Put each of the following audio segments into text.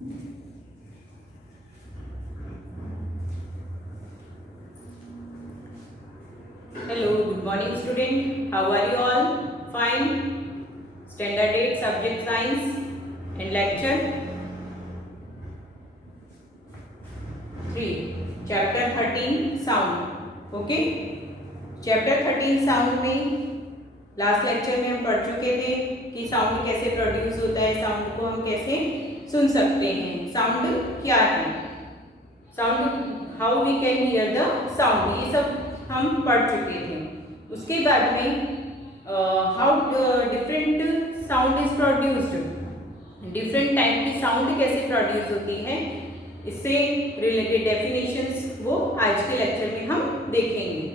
Hello, good morning student. How are you all? Fine. Standard 8 subject science and lecture 3 chapter 13 sound. Okay. chapter 13 sound में last lecture में हम पढ़ चुके थे कि साउंड कैसे प्रोड्यूस होता है, साउंड को हम कैसे सुन सकते हैं, साउंड क्या है, sound how we can hear the sound, ये सब हम पढ़ चुके थे। उसके बाद में how different sound is produced, different type की साउंड कैसे प्रोड्यूस होती है, इससे रिलेटेड डेफिनेशंस वो आज के लेक्चर में हम देखेंगे।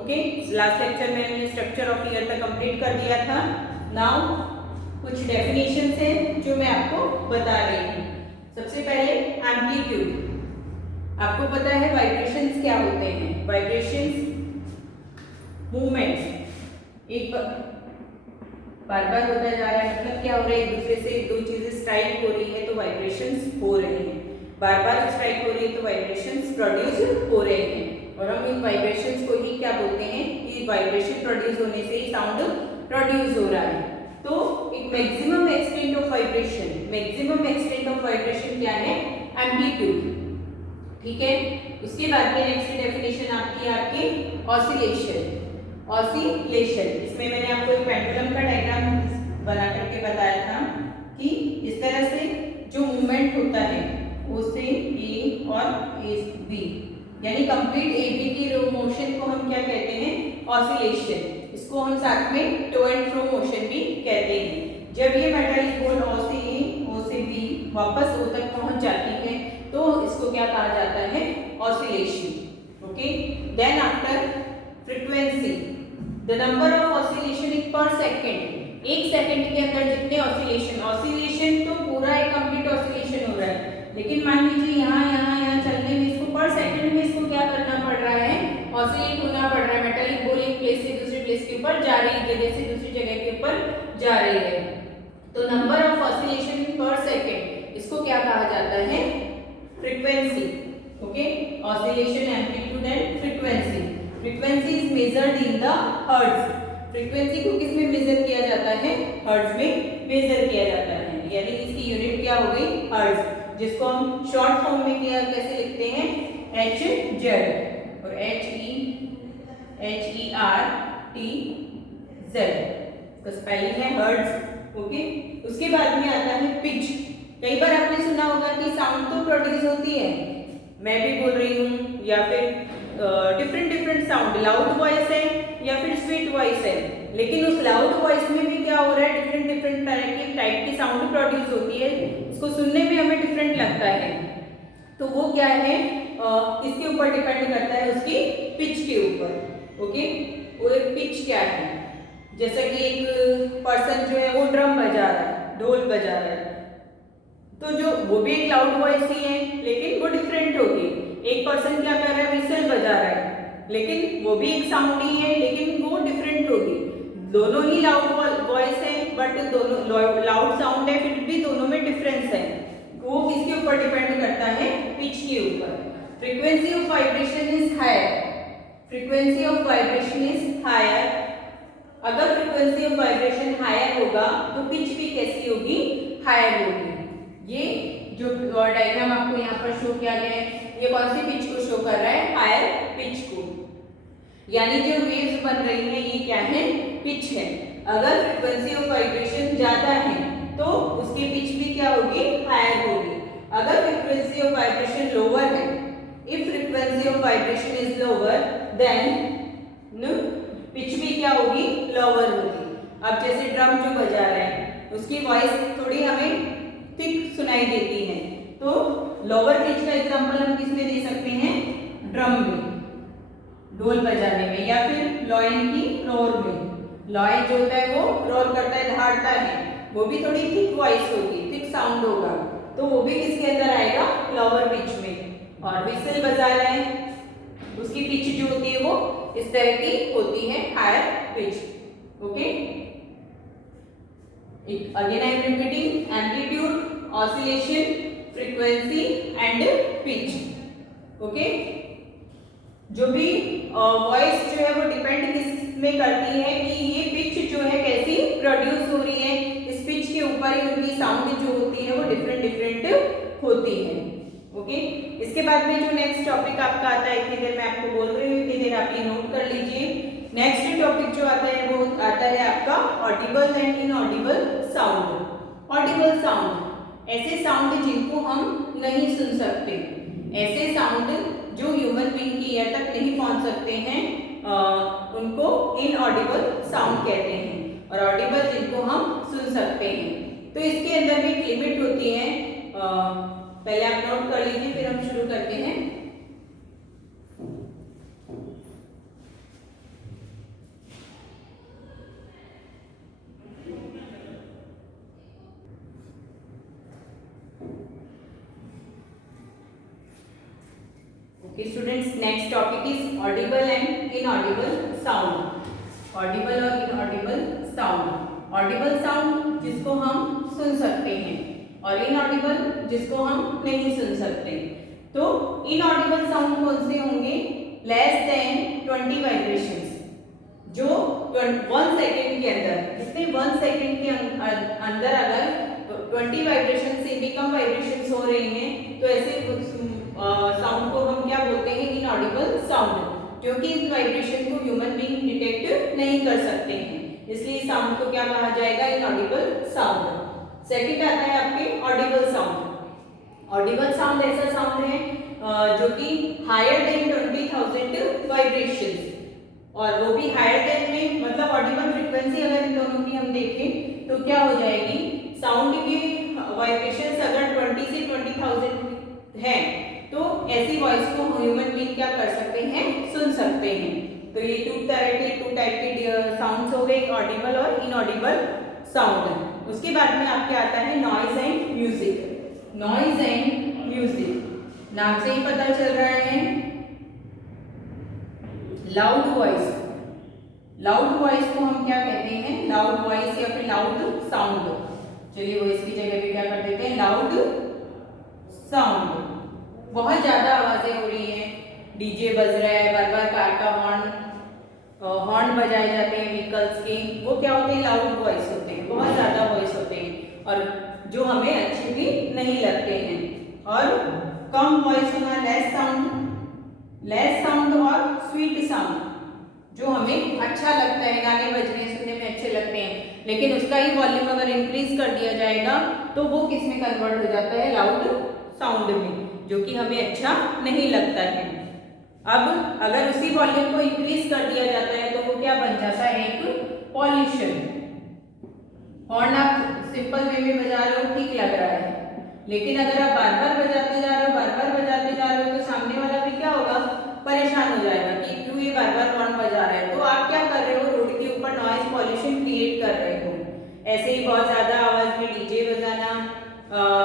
ओके, लास्ट लेक्चर में हमने स्ट्रक्चर ऑफ ईयर तक कंप्लीट कर दिया था। नाउ कुछ डेफिनेशंस हैं जो मैं आपको बता रही हूँ। सबसे पहले एम्पलीट्यूड, आपको पता है वाइब्रेशंस क्या होते हैं। वाइब्रेशंस मूवमेंट्स एक बार बार होता जा रहा है, मतलब क्या हो रहा है, एक दूसरे से दो चीजें स्ट्राइक हो रही है तो वाइब्रेशंस हो रहे हैं, बार बार स्ट्राइक हो रही है तो वाइब्रेशंस प्रोड्यूस हो रहे हैं। और हम इन वाइब्रेशंस को ही क्या बोलते हैं कि वाइब्रेशन प्रोड्यूस होने से ही साउंड प्रोड्यूस हो रहा है। तो एक maximum extent of vibration, maximum extent of vibration क्या है, एम्पलीट्यूड। ठीक है, उसके बाद में नेक्स्ट डेफिनेशन आपकी ऑसिलेशन, ऑसिलेशन। इसमें मैंने आपको एक पेंडुलम का डायग्राम बना करके बताया था कि इस तरह से जो मूवमेंट होता है ओ से ए और ए से बी, यानी कंप्लीट ए बी की मोशन को हम क्या कहते हैं, ऑसिलेशन। इसको हम साथ में टू एंड फ्रो मोशन भी कहते हैं। जब ये मेटालिक बॉल ओ से ए ओ से बी वापस ओ तक पहुंच जाती है तो इसको क्या कहा जाता है, oscillation. Okay, then after frequency, the number of oscillation in per second, एक सेकंड के अंदर जितने ऑसिलेशन, ऑसिलेशन तो पूरा एक कंप्लीट ऑसिलेशन हो रहा है, लेकिन मान लीजिए यहाँ चलने में इसको पर सेकंड में इसको क्या करना पड़ रहा है, ऑसिलेट होना पड़ रहा है। मेटालिक बॉल एक प्लेस से दूसरे प्लेस के ऊपर जा रही है, जगह से दूसरी जगह के ऊपर जा रही है, तो नंबर ऑफ ऑसिलेशन पर सेकंड, इसको क्या कहा जाता है, frequency. Okay, oscillation, amplitude and frequency. Frequency is measured in the hertz, frequency को किसमें मेजर किया जाता है, हर्ट्ज में मेजर किया जाता है, यानी इसकी यूनिट क्या हो गई, हर्ट्ज, जिसको हम शॉर्ट फॉर्म में क्या कैसे लिखते हैं, एच जेड, और H E R T Z, तो स्पेलिंग है हर्ट्ज। ओके, उसके बाद में आता है पिच। कई बार आपने सुना होगा कि साउंड तो प्रोड्यूस होती है, मैं भी बोल रही हूँ, या फिर डिफरेंट साउंड, लाउड वॉइस है या फिर स्वीट वॉइस है, लेकिन उस लाउड वॉइस में भी क्या हो रहा है, डिफरेंट टाइप की साउंड प्रोड्यूस होती है, इसको सुनने में हमें डिफरेंट लगता है। तो वो क्या है, इसके ऊपर डिपेंड करता है, उसकी पिच के ऊपर। ओके, वो एक पिच क्या है, जैसे कि एक पर्सन जो है वो ड्रम बजा रहा है, ढोल बजा रहा है, तो जो वो भी एक लाउड वॉइस ही है, लेकिन वो डिफरेंट होगी। एक पर्सन क्या कर रहा है, विसल बजा रहा है, लेकिन वो भी एक साउंड ही है, लेकिन वो डिफरेंट होगी। दोनों ही लाउड वॉइस है, बट दोनों लाउड साउंड है, फिर भी दोनों में डिफरेंस है। वो किसके ऊपर डिपेंड करता है, पिच के ऊपर। Frequency of vibration is higher, frequency of vibration is higher. अगर फ्रीक्वेंसी ऑफ वाइब्रेशन हायर होगा तो पिच भी कैसी होगी, हायर होगी। ये जो डायग्राम आपको यहाँ पर शो किया गया है, ये कौन सी पिच को शो कर रहा है, हायर पिच को, यानी जो वेव्स बन रही है ये क्या है, पिच है। अगर फ्रीक्वेंसी ऑफ वाइब्रेशन ज्यादा है तो उसकी पिच भी क्या होगी, हायर होगी। अगर फ्रीक्वेंसी ऑफ वाइब्रेशन लोअर है, if frequency of vibration is lower than pitch भी क्या होगी, लोअर होगी। अब जैसे ड्रम जो बजा रहा है उसकी वॉइस थोड़ी हमें थिक सुनाई देती है, तो लोअर पिच का एग्जांपल हम किस में दे सकते हैं, ड्रम में, ढोल बजाने में, या फिर लॉयन की रोर में। लॉयन जो होता है वो रोर करता है, दहाड़ता है, वो भी थोड़ी थिक वॉइस होगी, थिक साउंड होगा, तो वो भी किसके अंदर आएगा, लोअर पिच में। और विसल बजा रहा है, उसकी पिच जो होती है वो इस तरह की होती है, higher pitch. Okay, again I am repeating, amplitude, oscillation, frequency and pitch. Okay, जो भी वॉइस जो है वो डिपेंड किस में करती है कि ये पिच जो है कैसी प्रोड्यूस हो रही है, इस पिच के ऊपर ही उनकी साउंड जो होती है वो डिफरेंट डिफरेंट होती है। ओके, इसके बाद में जो नेक्स्ट टॉपिक आपका आता है, इतनी देर मैं आपको बोल रही हूँ, इतनी देर आप ये नोट कर लीजिए। नेक्स्ट टॉपिक जो आता है वो आता है आपका Audible and inaudible sound. Audible sound ऐसे साउंड जिनको हम नहीं सुन सकते, ऐसे साउंड जो ह्यूमन बीइंग की ईयर तक नहीं पहुंच सकते हैं, उनको इनऑडिबल साउंड कहते हैं, और ऑडिबल जिनको हम सुन सकते हैं। तो इसके अंदर भी एक लिमिट होती है, पहले आप नोट कर लीजिए फिर हम शुरू करते हैं। Okay students, next topic is audible and inaudible sound. Audible और inaudible sound. Audible sound जिसको हम सुन सकते हैं और inaudible जिसको हम नहीं सुन सकते। तो inaudible sound कौन से होंगे? Less than 20 vibrations, जो 1 सेकेंड के अंदर, जितने 1 सेकेंड के अंदर अगर 20 वाइब्रेशन से भी कम वाइब्रेशंस हो रहे हैं तो ऐसे साउंड को हम क्या बोलते हैं? इनऑडिबल साउंड, क्योंकि इस वाइब्रेशन को ह्यूमन बीइंग डिटेक्ट नहीं कर सकते हैं, इसलिए साउंड को क्या कहा जाएगा? Inaudible sound. सेकंड आता है आपके ऑडिबल साउंड। ऑडिबल साउंड ऐसा साउंड है जो कि हायर देन 20,000 वाइब्रेशंस, और वो भी हायर देन में मतलब ऑडिबल फ्रीक्वेंसी अगर इन दोनों की हम देखें तो क्या हो जाएगी? साउंड की वाइब्रेशंस अगर 20 से 20,000 है तो ऐसी वॉइस को ह्यूमन बीइंग क्या कर सकते हैं? सुन सकते हैं। तो ये टू टाइप के साउंड्स हो गए, ऑडिबल और इनऑडिबल साउंड। उसके बाद में आपके आता है noise and music. Noise and music नाम से ही पता चल रहा है, लाउड वॉइस। लाउड वॉइस को हम क्या कहते हैं? लाउड वॉइस या फिर लाउड साउंड। चलिए वॉइस की जगह पे क्या कर देते हैं? Loud sound. बहुत ज्यादा आवाजें हो रही हैं, डीजे बज रहा है, बार बार कार का हॉर्न बजाए जाते हैं व्हीकल्स के, वो क्या होते हैं? लाउड वॉइस होते हैं, बहुत ज्यादा वॉइस होते हैं और जो हमें अच्छे भी नहीं लगते हैं। और कम वॉइस होना, लेस साउंड और स्वीट साउंड, जो हमें अच्छा लगता है, गाने बजने सुनने में अच्छे लगते हैं, लेकिन उसका ही वॉल्यूम अगर इंक्रीज कर दिया जाएगा तो वो किस में कन्वर्ट हो जाता है? लाउड साउंड में, जो कि हमें अच्छा नहीं लगता है। अब अगर उसी वॉल्यूम को इंक्रीज कर दिया जाता है तो वो क्या बन जाता है? एक पॉल्यूशन। हॉर्न आप सिंपल वे में बजा रहे हो, ठीक लग रहा है, लेकिन अगर आप बार बार बजाते जा रहे हो, बार बार बजाते जा रहे हो, तो सामने वाला भी क्या होगा? परेशान हो जाएगा कि क्यों ये बार बार हॉर्न बजा रहा है। तो आप क्या कर रहे हो? रोड के ऊपर नॉइज पॉल्यूशन क्रिएट कर रहे हो। ऐसे ही बहुत ज्यादा आवाज में डीजे बजाना,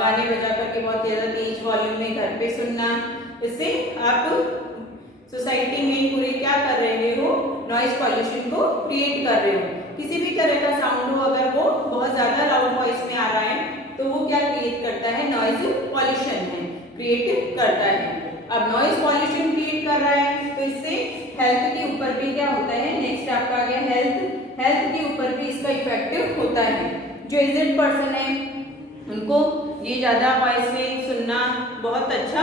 गाने बजा करके बहुत ज्यादा तेज वॉल्यूम में घर पे सुनना, इससे आप सोसाइटी में पूरे क्या कर रहे हो? नॉइज पॉल्यूशन को क्रिएट कर रहे हो। किसी भी तरह का साउंड हो, अगर वो बहुत ज्यादा लाउड वॉइस में आ रहा है तो वो क्या क्रिएट करता है? नॉइज पॉल्यूशन है, क्रिएट करता है। अब नॉइज पॉल्यूशन क्रिएट कर रहा है तो इससे हेल्थ के ऊपर भी क्या होता है? नेक्स्ट आपका आ गया हेल्थ के ऊपर भी इसका इफेक्ट होता है। जो एजेड पर्सन है उनको ये ज्यादा वॉइस में सुनना बहुत अच्छा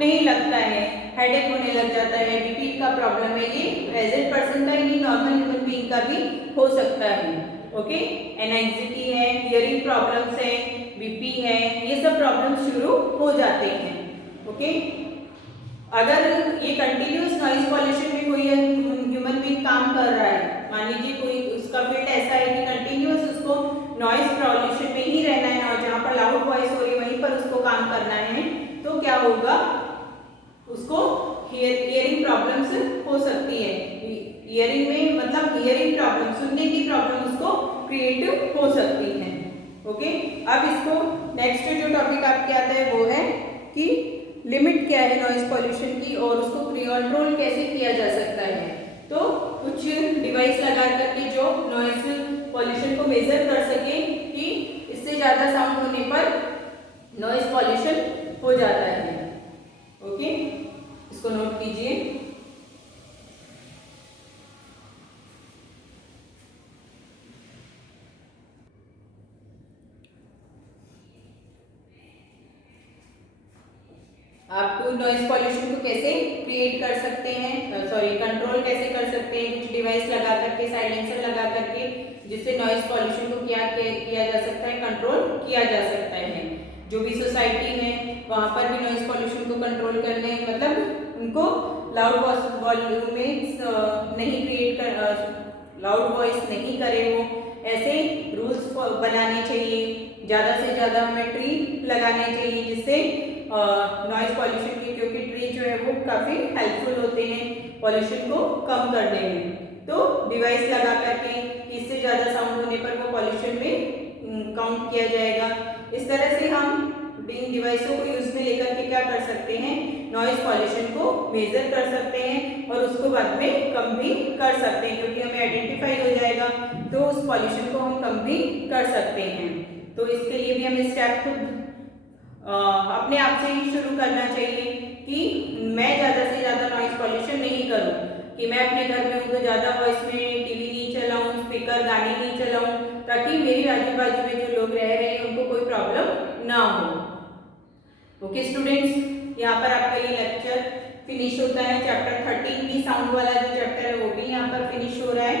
नहीं लगता है, हेडेक होने लग जाता है, बीपी का प्रॉब्लम है, ये एजेड पर्सन का ही नहीं, नॉर्मल ह्यूमन बीइंग का भी हो सकता है। ओके, एंजाइटी है, हियरिंग प्रॉब्लम्स है, बीपी है, ये सब प्रॉब्लम्स शुरू हो जाते हैं। ओके, अगर ये कंटिन्यूस नॉइज पॉल्यूशन में कोई ह्यूमन बीइंग काम कर रहा है, मान लीजिए कोई उसका फील्ड ऐसा है कि कंटिन्यूस उसको नॉइज पॉल्यूशन में ही रहना है और जहाँ पर लाउड वॉइस हो रही है वहीं पर उसको काम करना है, तो क्या होगा? उसको हियरिंग प्रॉब्लम्स हो सकती है। हियरिंग में मतलब हियरिंग प्रॉब्लम, सुनने की प्रॉब्लम उसको क्रिएट हो सकती है। ओके, अब इसको नेक्स्ट जो टॉपिक आपके आता है वो है कि लिमिट क्या है नॉइज पॉल्यूशन की और उसको कंट्रोल कैसे किया जा सकता है। तो कुछ डिवाइस लगा करके जो नॉइज पॉल्यूशन को मेजर कर सके कि इससे ज़्यादा साउंड होने पर नॉइज पॉल्यूशन हो जाता है। ओके, इसको नोट कीजिए। आप नॉइज पॉल्यूशन को कैसे क्रिएट कर सकते हैं, कंट्रोल कैसे कर सकते हैं, कुछ डिवाइस लगा करके, साइलेंसर लगा करके, जिससे नॉइज पॉल्यूशन को क्या किया जा सकता है, कंट्रोल किया जा सकता है। जो भी सोसाइटी है वहां पर भी नॉइज पॉल्यूशन को कंट्रोल करने, मतलब उनको लाउड वॉल्यूम में नहीं क्रिएट कर, लाउड वॉइस नहीं करे वो, ऐसे रूल्स बनाने चाहिए। ज़्यादा से ज़्यादा हमें ट्री लगाने चाहिए जिससे नॉइज पॉल्यूशन की, क्योंकि ट्री जो है वो काफ़ी हेल्पफुल होते हैं पॉल्यूशन को कम करने में। तो डिवाइस लगा करके इससे ज़्यादा साउंड होने पर वो पॉल्यूशन में काउंट किया जाएगा। इस तरह से हम इन डिवाइसों को यूज में लेकर के क्या कर सकते हैं, नॉइज पॉल्यूशन को मेजर कर सकते हैं और उसको बाद में कम भी कर सकते हैं, क्योंकि हमें आइडेंटिफाई हो जाएगा तो उस पॉल्यूशन को हम कम भी कर सकते हैं। तो इसके लिए भी हमें स्टेप खुद अपने आप से ही शुरू करना चाहिए कि मैं ज़्यादा से ज़्यादा नॉइज पॉल्यूशन नहीं करूँ, कि मैं अपने घर में हूँ तो ज़्यादा वॉइस में टीवी नहीं चलाऊँ, स्पीकर गाने नहीं चलाऊँ, ताकि मेरे आजू बाजू में जो लोग रह रहे हैं उनको कोई प्रॉब्लम ना हो। ओके स्टूडेंट्स, यहाँ पर आपका ये लेक्चर फिनिश होता है। चैप्टर 13 की साउंड वाला जो चैप्टर है वो भी यहाँ पर फिनिश हो रहा है।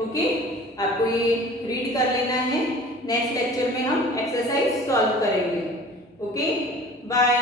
ओके, आपको ये रीड कर लेना है। नेक्स्ट लेक्चर में हम एक्सरसाइज सॉल्व करेंगे। Okay, bye.